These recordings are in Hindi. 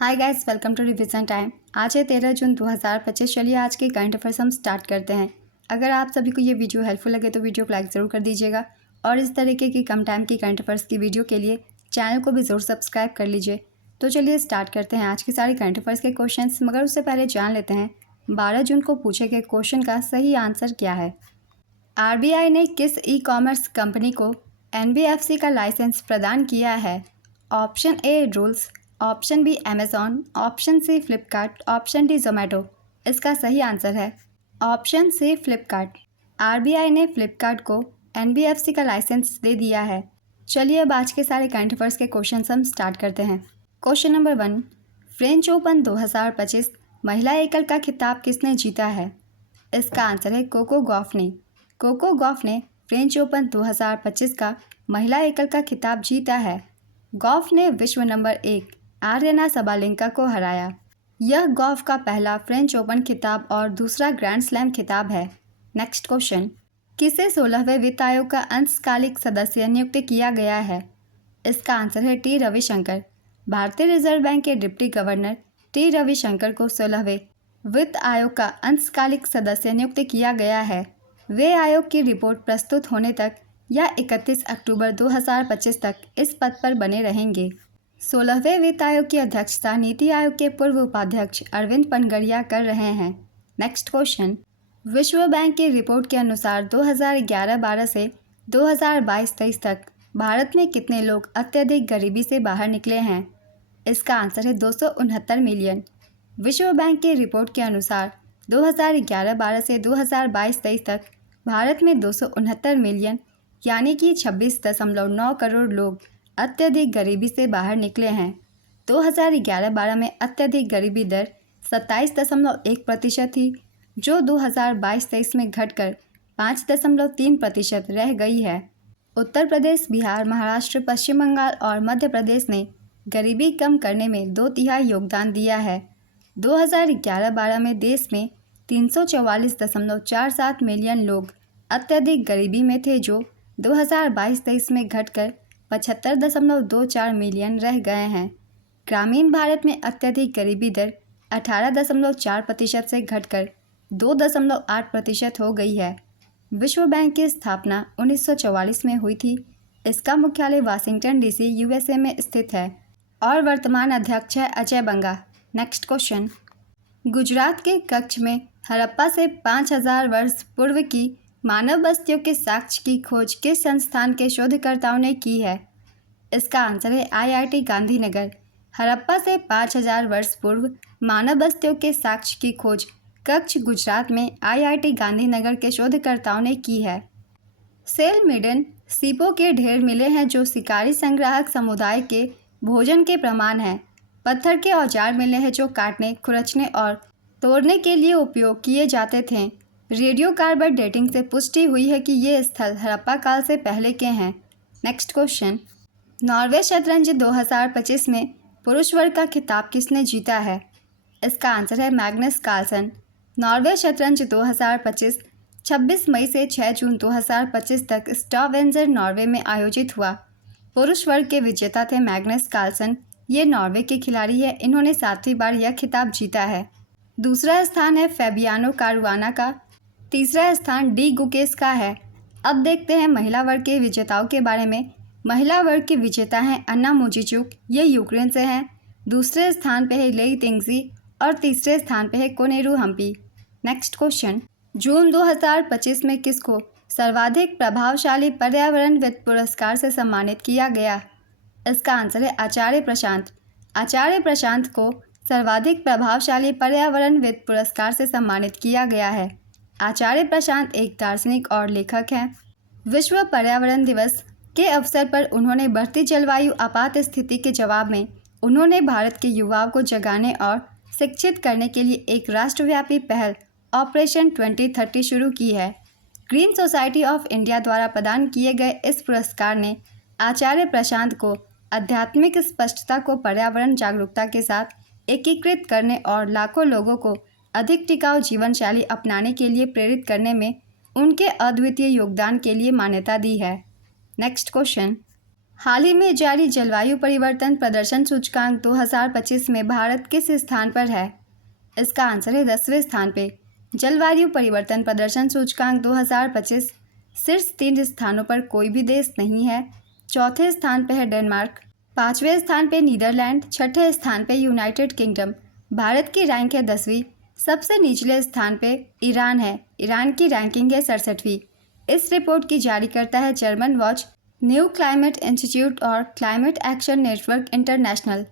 Hi guys, welcome to revision time. आज है 13 जून 2025। चलिए आज के करंट अफेयर्स हम स्टार्ट करते हैं। अगर आप सभी को ये वीडियो हेल्पफुल लगे तो वीडियो को लाइक ज़रूर कर दीजिएगा और इस तरीके की कम टाइम की करंट अफेयर्स की वीडियो के लिए चैनल को भी ज़रूर सब्सक्राइब कर लीजिए। तो चलिए स्टार्ट करते हैं आज की सारी करंट अफेयर्स के क्वेश्चन, मगर उससे पहले जान लेते हैं 12 जून को पूछे गए क्वेश्चन का सही आंसर क्या है। RBI ने किस ई कॉमर्स कंपनी को NBFC का लाइसेंस प्रदान किया है। Option A rules, option B Amazon, option C Flipkart, option D Zomato. इसका सही आंसर है ऑप्शन सी फ्लिपकार्ट। RBI ने फ्लिपकार्ट को NBFC का लाइसेंस दे दिया है। चलिए अब आज के सारे करंट अफेयर्स के क्वेश्चन हम स्टार्ट करते हैं। क्वेश्चन नंबर 1, फ्रेंच ओपन 2025 महिला एकल का खिताब किसने जीता है। इसका आंसर है कोको गॉफ ने। कोको गॉफ ने फ्रेंच ओपन 2025 का महिला एकल का खिताब जीता है। गॉफ ने विश्व नंबर 1 आर्यना सबालेंका को हराया। यह गॉफ का पहला फ्रेंच ओपन खिताब और दूसरा ग्रैंड स्लैम खिताब है। नेक्स्ट क्वेश्चन, किसे 16वें वित्त आयोग का अंशकालिक सदस्य नियुक्त किया गया है। इसका आंसर है टी रविशंकर। भारतीय रिजर्व बैंक के डिप्टी गवर्नर टी रविशंकर को 16वें वित्त आयोग का अंशकालिक सदस्य नियुक्त किया गया है। वे आयोग की रिपोर्ट प्रस्तुत होने तक या 31 अक्टूबर 2025 तक इस पद पर बने रहेंगे। 16वें वित्त आयोग की अध्यक्षता नीति आयोग के पूर्व उपाध्यक्ष अरविंद पनगड़िया कर रहे हैं। नेक्स्ट क्वेश्चन, विश्व बैंक की रिपोर्ट के अनुसार 2011-12 से 2022-23 तक भारत में कितने लोग अत्यधिक गरीबी से बाहर निकले हैं। इसका आंसर है 269 मिलियन। विश्व बैंक की रिपोर्ट के अनुसार 2011-12 से 2022-23 तक भारत में 269 मिलियन यानी कि 26.9 करोड़ लोग अत्यधिक गरीबी से बाहर निकले हैं। 2011-12 में अत्यधिक गरीबी दर 27.1% थी, जो 2022-23 में घटकर 5.3% रह गई है। उत्तर प्रदेश, बिहार, महाराष्ट्र, पश्चिम बंगाल और मध्य प्रदेश ने गरीबी कम करने में 2/3 योगदान दिया है। 2011-12 में देश में 344.47 मिलियन लोग अत्यधिक गरीबी में थे, जो 2022-23 में घटकर 75.24 मिलियन रह गए हैं। ग्रामीण भारत में अत्यधिक गरीबी दर 18.4% से घटकर 2.8% हो गई है। विश्व बैंक की स्थापना 1944 में हुई थी। इसका मुख्यालय वाशिंगटन DC USA में स्थित है और वर्तमान अध्यक्ष है अजय बंगा। नेक्स्ट क्वेश्चन, गुजरात के कच्छ में हड़प्पा से 5000 वर्ष पूर्व की मानव बस्तियों के साक्ष्य की खोज किस संस्थान के शोधकर्ताओं ने की है। इसका आंसर है IIT गांधीनगर। हड़प्पा से 5000 वर्ष पूर्व मानव बस्तियों के साक्ष्य की खोज कच्छ, गुजरात में IIT गांधीनगर के शोधकर्ताओं ने की है। सेल मिडन सीपों के ढेर मिले हैं जो शिकारी संग्राहक समुदाय के भोजन के प्रमाण हैं। पत्थर के औजार मिले हैं जो काटने, खुरचने और तोड़ने के लिए उपयोग किए जाते थे। रेडियो कार्बन डेटिंग से पुष्टि हुई है कि ये स्थल हड़प्पा काल से पहले के हैं। नेक्स्ट क्वेश्चन, नॉर्वे शतरंज 2025 में पुरुष वर्ग का खिताब किसने जीता है। इसका आंसर है मैग्नस कार्लसन। नॉर्वे शतरंज 2025 26 मई से 6 जून 2025 तक स्टॉवेंजर, नॉर्वे में आयोजित हुआ। पुरुष वर्ग के विजेता थे मैग्नस कार्लसन। ये नॉर्वे के खिलाड़ी है। इन्होंने 7वीं बार यह खिताब जीता है। दूसरा स्थान है फैबियानो कारुआना का। तीसरा स्थान डी गुकेस का है। अब देखते हैं महिला वर्ग के विजेताओं के बारे में। महिला वर्ग की विजेता हैं अन्ना मुजीचुक, ये यूक्रेन से हैं। दूसरे स्थान पे है लेई तेंगजी और तीसरे स्थान पे है कोनेरू हम्पी। नेक्स्ट क्वेश्चन, जून 2025 में किसको सर्वाधिक प्रभावशाली पर्यावरणविद पुरस्कार से सम्मानित किया गया। इसका आंसर है आचार्य प्रशांत। आचार्य प्रशांत को सर्वाधिक प्रभावशाली पर्यावरणविद पुरस्कार से सम्मानित किया गया है। आचार्य प्रशांत एक दार्शनिक और लेखक हैं। विश्व पर्यावरण दिवस के अवसर पर उन्होंने बढ़ती जलवायु आपात स्थिति के जवाब में उन्होंने भारत के युवाओं को जगाने और शिक्षित करने के लिए एक राष्ट्रव्यापी पहल ऑपरेशन 2030 शुरू की है। ग्रीन सोसाइटी ऑफ इंडिया द्वारा प्रदान किए गए इस पुरस्कार ने आचार्य प्रशांत को आध्यात्मिक स्पष्टता को पर्यावरण जागरूकता के साथ एकीकृत करने और लाखों लोगों को अधिक टिकाऊ जीवन शैली अपनाने के लिए प्रेरित करने में उनके अद्वितीय योगदान के लिए मान्यता दी है। नेक्स्ट क्वेश्चन, हाल ही में जारी जलवायु परिवर्तन प्रदर्शन सूचकांक 2025 में भारत किस स्थान पर है? इसका आंसर है 10वें स्थान पे। जलवायु परिवर्तन प्रदर्शन सूचकांक 2025 शीर्ष 3 स्थानों पर कोई भी देश नहीं है। चौथे स्थान पे है डेनमार्क, 5वें स्थान पे नीदरलैंड, 6ठे स्थान पे यूनाइटेड किंगडम। भारत की रैंक है 10वीं। सबसे निचले स्थान पे ईरान है। ईरान की रैंकिंग है 67वीं। इस रिपोर्ट की जारी करता है Germanwatch, New Climate Institute और Climate Action Network International.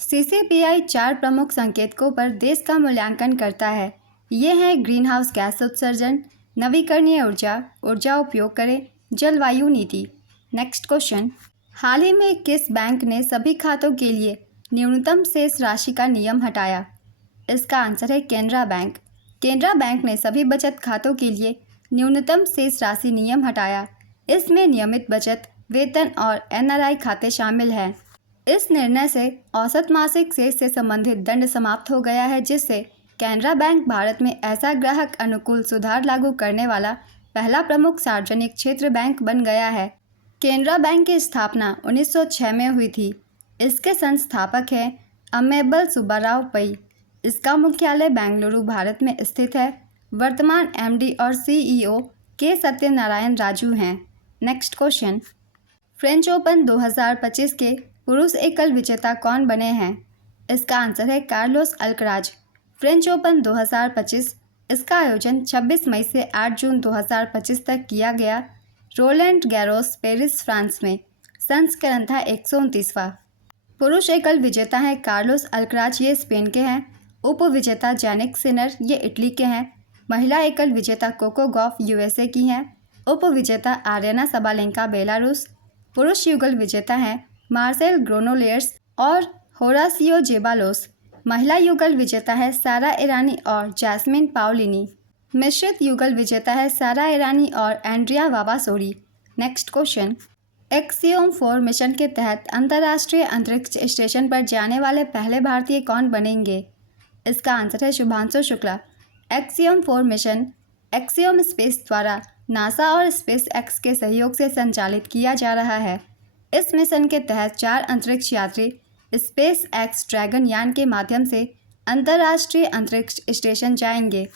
CCPI 4 प्रमुख संकेतकों पर देश का मूल्यांकन करता है। ये हैं ग्रीन हाउस गैस उत्सर्जन, नवीकरणीय ऊर्जा, ऊर्जा उपयोग करें, जलवायु नीति। नेक्स्ट क्वेश्चन, हाल ही में किस बैंक ने सभी खातों के लिए न्यूनतम शेष राशि का नियम हटाया? इसका आंसर है केनरा बैंक। केनरा बैंक ने सभी बचत खातों के लिए न्यूनतम शेष राशि नियम हटाया। इसमें नियमित बचत, वेतन और NRI खाते शामिल हैं। इस निर्णय से औसत मासिक शेष से संबंधित दंड समाप्त हो गया है, जिससे केनरा बैंक भारत में ऐसा ग्राहक अनुकूल सुधार लागू करने वाला पहला प्रमुख सार्वजनिक क्षेत्र बैंक बन गया है। केनरा बैंक की स्थापना 1906 में हुई थी। इसके संस्थापक हैं अम्मेबल सुब्बाराव पई। इसका मुख्यालय बेंगलुरु, भारत में स्थित है। वर्तमान MD और CEO के सत्यनारायण राजू हैं। नेक्स्ट क्वेश्चन, फ्रेंच ओपन 2025 के पुरुष एकल विजेता कौन बने हैं? इसका आंसर है कार्लोस अल्कराज। फ्रेंच ओपन 2025 इसका आयोजन 26 मई से 8 जून 2025 तक किया गया। रोलैंड गैरोस, पेरिस, फ्रांस में। संस्करण था 129वां। पुरुष एकल विजेता हैं कार्लोस अल्कराज, ये स्पेन के हैं। उप विजेता जैनिक सिनर, ये इटली के हैं। महिला एकल विजेता कोको गॉफ USA की हैं। उप विजेता आर्यना सबालेंका, बेलारूस। पुरुष युगल विजेता हैं मार्सेल ग्रोनोलेयर्स और होरासियो जेबालोस। महिला युगल विजेता है सारा ईरानी और जैस्मिन पाओलिनी। मिश्रित युगल विजेता है सारा ईरानी और Andrea वावासोरी। Next question, axiom 4 mission के तहत अंतर्राष्ट्रीय अंतरिक्ष स्टेशन पर जाने वाले पहले भारतीय कौन बनेंगे? इसका आंसर है Shubhanshu Shukla. Axiom 4 mission axiom space द्वारा नासा और स्पेस एक्स के सहयोग से संचालित किया जा रहा है। इस मिशन के तहत 4 अंतरिक्ष यात्री स्पेस एक्स ड्रैगन यान के माध्यम से अंतर्राष्ट्रीय अंतरिक्ष स्टेशन जाएंगे।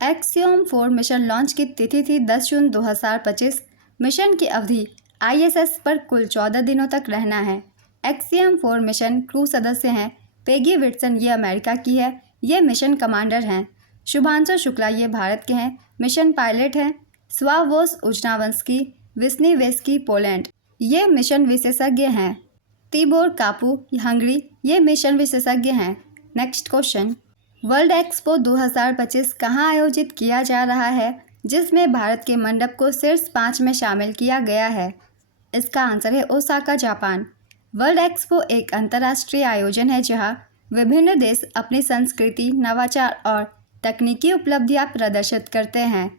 एक्सियोम 4 मिशन लॉन्च की तिथि थी 10 जून 2025। मिशन की अवधि ISS पर कुल 14 दिनों तक रहना है। एक्सियोम 4 मिशन क्रू सदस्य हैं पेगी विट्सन, ये अमेरिका की है। ये मिशन कमांडर हैं। शुभांशु शुक्ला, ये भारत के हैं। मिशन पायलट हैं स्वावोस उजनावंस्की, विस्निवेस्की, पोलैंड, ये मिशन विशेषज्ञ हैं। तिबोर कापू, हंगरी, ये मिशन विशेषज्ञ हैं। नेक्स्ट क्वेश्चन, वर्ल्ड एक्सपो 2025 कहाँ आयोजित किया जा रहा है, जिसमें भारत के मंडप को शीर्ष 5 में शामिल किया गया है? इसका आंसर है ओसाका, जापान। वर्ल्ड एक्सपो एक अंतर्राष्ट्रीय आयोजन है जहां विभिन्न देश अपनी संस्कृति, नवाचार और तकनीकी उपलब्धियां प्रदर्शित करते हैं।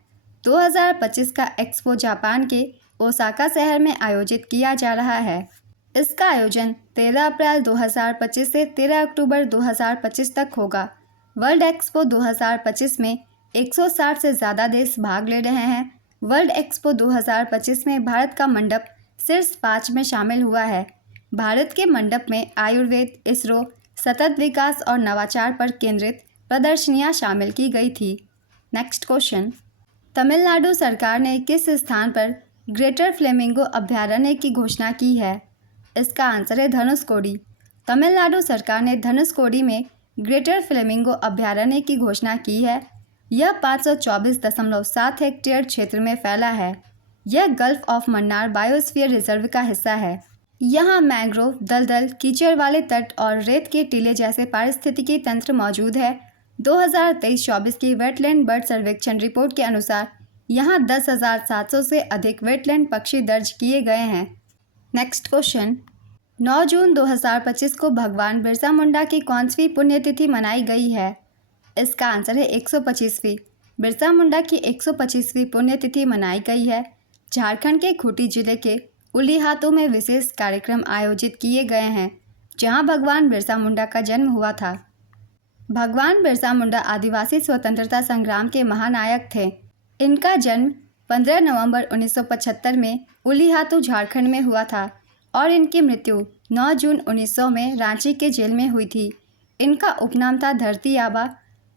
2025 का एक्सपो जापान के ओसाका शहर में आयोजित किया जा रहा है। इसका आयोजन 13 अप्रैल 2025 से 13 अक्टूबर 2025 तक होगा। वर्ल्ड एक्सपो 2025 में 160 से ज़्यादा देश भाग ले रहे हैं। वर्ल्ड एक्सपो 2025 में भारत का मंडप शीर्ष 5 में शामिल हुआ है। भारत के मंडप में आयुर्वेद, इसरो, सतत विकास और नवाचार पर केंद्रित प्रदर्शनियां शामिल की गई थी। नेक्स्ट क्वेश्चन, तमिलनाडु सरकार ने किस स्थान पर ग्रेटर फ्लेमिंगो अभयारण्य की घोषणा की है? इसका आंसर है धनुषकोडी। तमिलनाडु सरकार ने धनुषकोडी में ग्रेटर फ्लेमिंगो अभयारण्य की घोषणा की है। यह 524.7 हेक्टेयर क्षेत्र में फैला है। यह gulf of Mannar biosphere reserve का हिस्सा है। यहाँ मैंग्रोव, दलदल, कीचड़ वाले तट और रेत के टीले जैसे पारिस्थितिकी तंत्र मौजूद है। 2023-24 की वेटलैंड बर्ड सर्वेक्षण रिपोर्ट के अनुसार यहाँ 10,700 से अधिक वेटलैंड पक्षी दर्ज किए गए हैं। नेक्स्ट क्वेश्चन, 9 जून 2025 को भगवान बिरसा मुंडा की कौनसी पुण्यतिथि मनाई गई है? इसका आंसर है 125वीं। बिरसा मुंडा की 125वीं पुण्यतिथि मनाई गई है। झारखंड के खूंटी जिले के उलीहातू में विशेष कार्यक्रम आयोजित किए गए हैं, जहां भगवान बिरसा मुंडा का जन्म हुआ था। भगवान बिरसा मुंडा आदिवासी स्वतंत्रता संग्राम के महानायक थे। इनका जन्म 15 नवंबर 1975 में उलीहातू, झारखंड में हुआ था और इनकी मृत्यु 9 जून 1900 में रांची के जेल में हुई थी। इनका उपनाम था धरती आबा।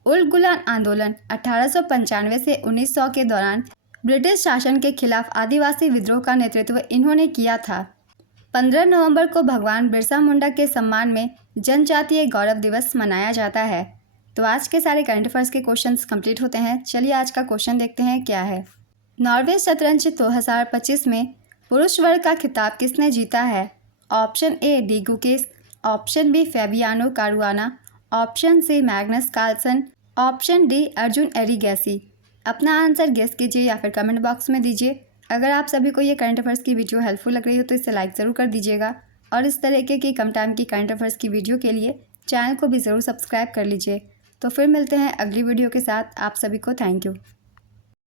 उल गुलान आंदोलन 1895 से 1900 के दौरान ब्रिटिश शासन के खिलाफ आदिवासी विद्रोह का नेतृत्व इन्होंने किया था। 15 नवंबर को भगवान बिरसा मुंडा के सम्मान में जनजातीय गौरव दिवस मनाया जाता है। तो आज के सारे करंट अफेयर्स के क्वेश्चंस कंप्लीट होते हैं। चलिए आज का क्वेश्चन देखते हैं क्या है। नॉर्वे शतरंज 2025 में पुरुष वर्ग का खिताब किसने जीता है? Option A D Gukesh, option B Fabiano Caruana, option C Magnus Carlsen, option D Arjun Erigaisi. अपना आंसर गेस कीजिए या फिर कमेंट बॉक्स में दीजिए। अगर आप सभी को ये करंट अफेयर्स की वीडियो हेल्पफुल लग रही हो तो इसे लाइक ज़रूर कर दीजिएगा और इस तरीके की कम टाइम की करंट अफेयर्स की वीडियो के लिए चैनल को भी ज़रूर सब्सक्राइब कर लीजिए। तो फिर मिलते हैं अगली वीडियो के साथ। आप सभी को थैंक यू।